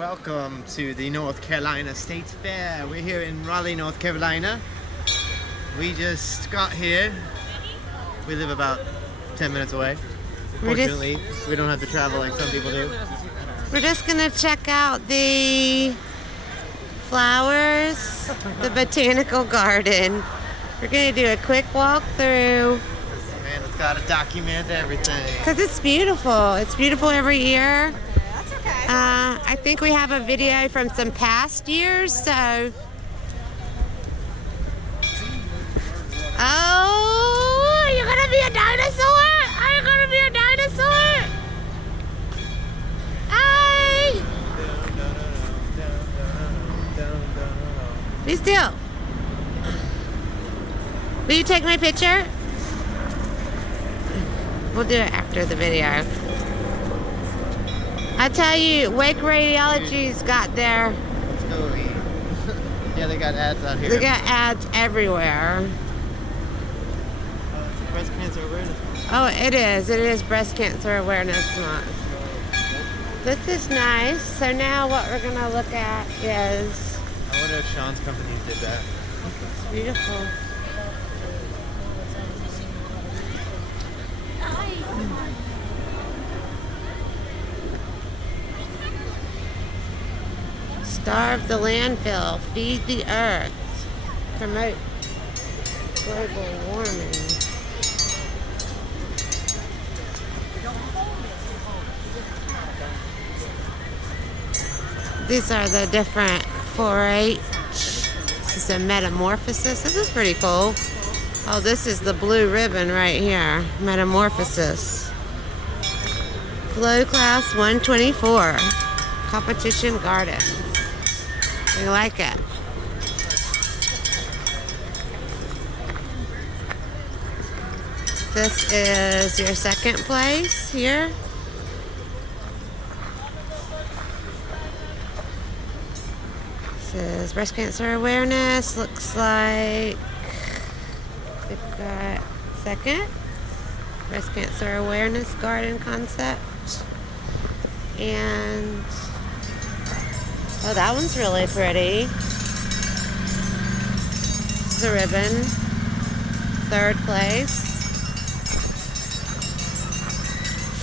Welcome to the North Carolina State Fair. We're here in Raleigh, North Carolina. We just got here. We live about 10 minutes away. Fortunately, we don't have to travel like some people do. We're just gonna check out the flowers, the botanical garden. We're gonna do a quick walk through. Man, it's gotta document everything. Because it's beautiful. It's beautiful every year. That's okay. I think we have a video from some past years, so. Oh, are you gonna be a dinosaur? Are you gonna be a dinosaur? Hey! Be still. Will you take my picture? We'll do it after the video. I tell you, Wake Radiology's got their... Let's go eat. Yeah, they got ads out here. They got ads everywhere. It's Breast Cancer Awareness Month. Oh, it is. It is Breast Cancer Awareness Month. This is nice. So now what we're going to look at is... I wonder if Sean's company did that. It's beautiful. Starve the landfill, feed the earth, promote global warming. These are the different 4-H. This is a metamorphosis. This is pretty cool. Oh, this is the blue ribbon right here. Metamorphosis. Flow class 124. Competition gardens. We like it. This is your second place here. This is breast cancer awareness. Looks like we've got second breast cancer awareness garden concept. And oh, that one's really pretty. This is the ribbon. Third place.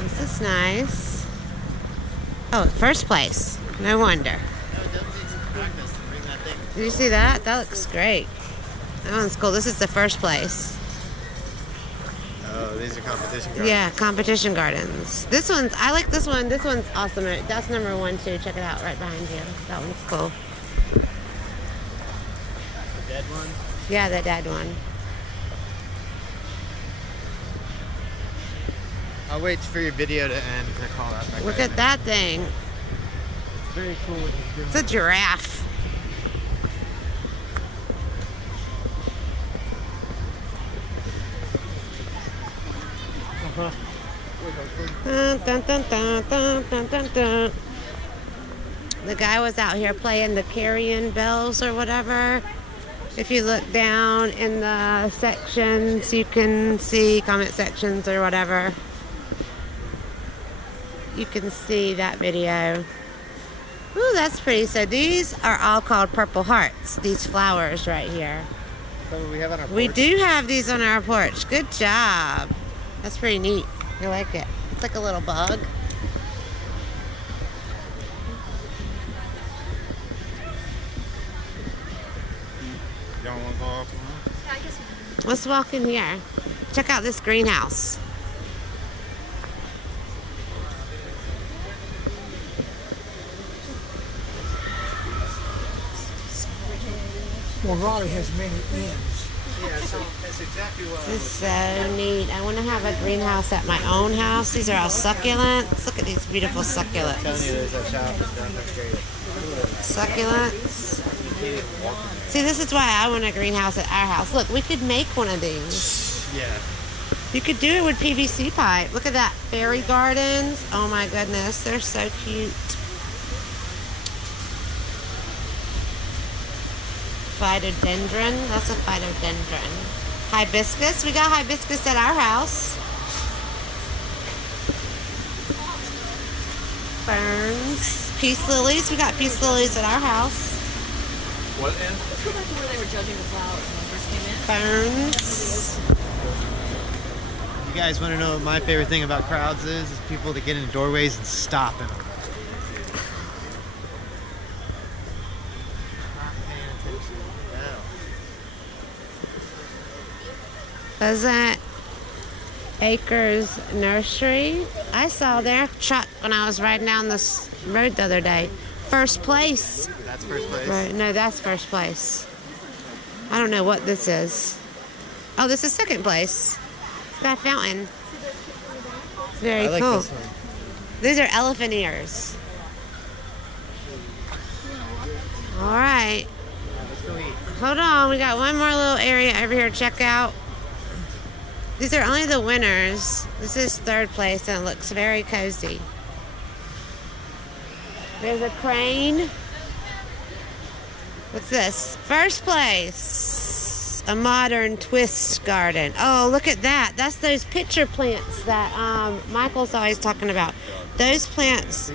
This is nice. Oh, first place. No wonder. Did you see that? That looks great. That one's cool. This is the first place. Oh, these are competition gardens. Yeah, competition gardens. This one's, I like this one. This one's awesome. That's number 1 too. Check it out right behind you. That one's cool. The dead one? Yeah, the dead one. I'll wait for your video to end to call that back. Look at that thing. It's very cool what he's doing. It's a giraffe. Dun, dun, dun, dun, dun, dun, dun, dun. The guy was out here playing the carrion bells or whatever. If you look down in the sections, you can see comment sections or whatever. You can see that video. Ooh, that's pretty. So these are all called purple hearts, these flowers right here. So we have on our porch. We do have these on our porch. Good job. That's pretty neat. I like it. It's like a little bug. You don't want to go off? Yeah, I guess we can. Let's walk in here. Check out this greenhouse. Well, Raleigh has many inns. Yeah, so that's exactly what This is so neat. I want to have a greenhouse at my own house. These are all succulents. Look at these beautiful I'm telling you, succulents. there's a shop that's down there straight. Succulents. See, this is why I want a greenhouse at our house. Look, we could make one of these. Yeah. You could do it with PVC pipe. Look at that. Fairy gardens. Oh my goodness. They're so cute. Phytodendron. That's a phytodendron. Hibiscus. We got hibiscus at our house. Ferns. peace lilies. We got peace lilies at our house. What is? Let's go back to where they were judging the flowers when we first came in. Ferns. You guys want to know what my favorite thing about crowds is? Is people that get in doorways and stop in them. Pheasant Acres Nursery. I saw their truck when I was riding down this road the other day. First place. That's first place. Right, no, that's first place. I don't know what this is. Oh, this is second place. It's got a fountain. Very I like cool. this one. These are elephant ears. All right. Let's go eat. Hold on, we got one more little area over here to check out. These are only the winners. This is third place and it looks very cozy. There's a crane. What's this? First place. A modern twist garden. Oh, look at that. That's those pitcher plants that Michael's always talking about. Those plants,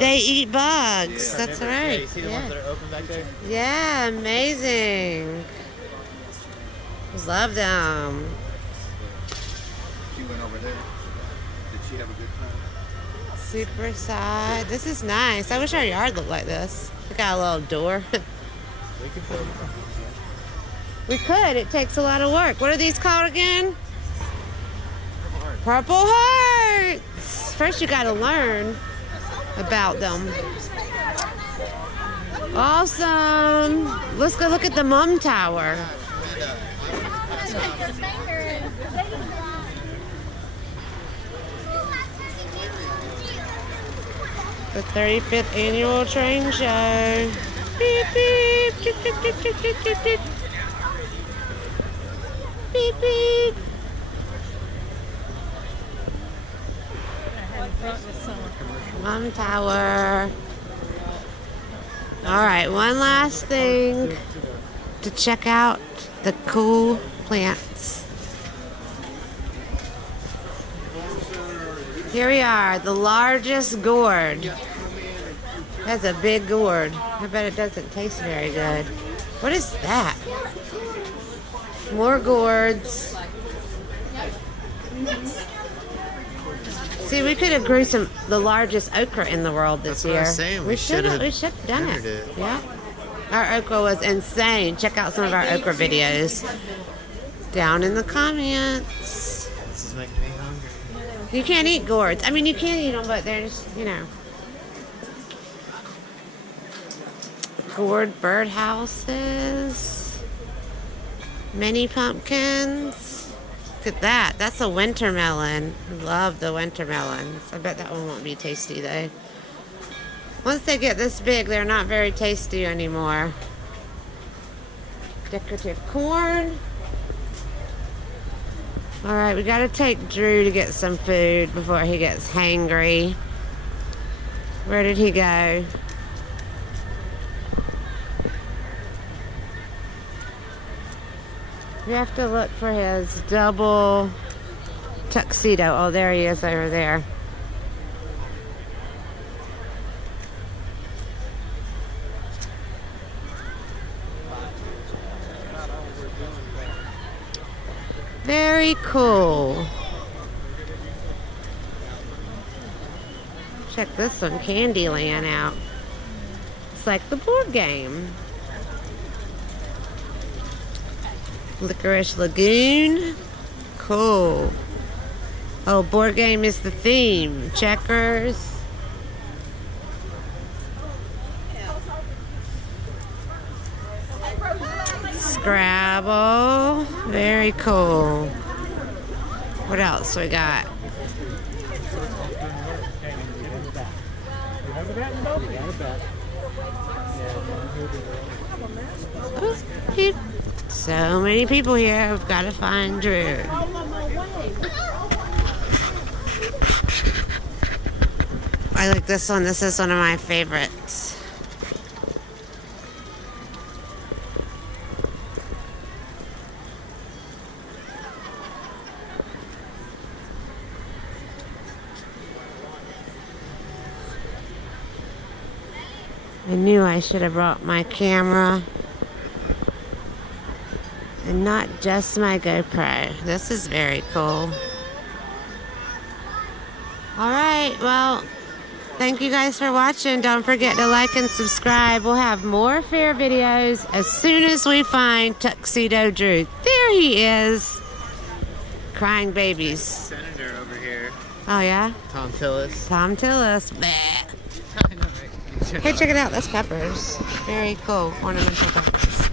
they eat bugs. That's Yeah, right. you see the ones that are open back there? Yeah, amazing. Love them. She went over there. Did she have a good time? Super side. This is nice. I wish our yard looked like this. We got a little door. We can put them. We could. It takes a lot of work. What are these called again? Purple hearts. First, you got to learn about them. Awesome. Let's go look at the Mum Tower. The 35th annual train show. Beep, beep, beep, beep, beep, beep, beep, beep, beep. Beep, beep. Mum Tower. All right, one last thing to check out the cool plants. Here we are, the largest gourd. That's a big gourd. I bet it doesn't taste very good. What is that? More gourds. See, we could have grew the largest okra in the world this That's what year. I was saying. We should have done entered it. it. Yeah. Our okra was insane. Check out some of our okra videos down in the comments. This is making me hungry. You can't eat gourds. I mean, you can eat them, but they're just, you know. Gourd birdhouses. Mini pumpkins. Look at that. That's a winter melon. Love the winter melons. I bet that one won't be tasty, though. Once they get this big, they're not very tasty anymore. Decorative corn. All right, we got to take Drew to get some food before he gets hangry. Where did he go? We have to look for his double tuxedo. Oh, there he is over there. Very cool. Check this one, Candyland, out. It's like the board game. Licorice Lagoon. Cool. Oh, board game is the theme. Checkers. Scrabble. Very cool. What else we got? Oh, so many people here. I've got to find Drew. I like this one. This is one of my favorites. I knew I should have brought my camera. And not just my GoPro. This is very cool. Alright, well, thank you guys for watching. Don't forget to like and subscribe. We'll have more fair videos as soon as we find Tuxedo Drew. There he is. Crying babies. Senator over here. Oh, yeah? Tom Tillis. Tom Tillis. Bleh. I know, right? Hey, check it out. That's peppers. Very cool. Ornamental peppers.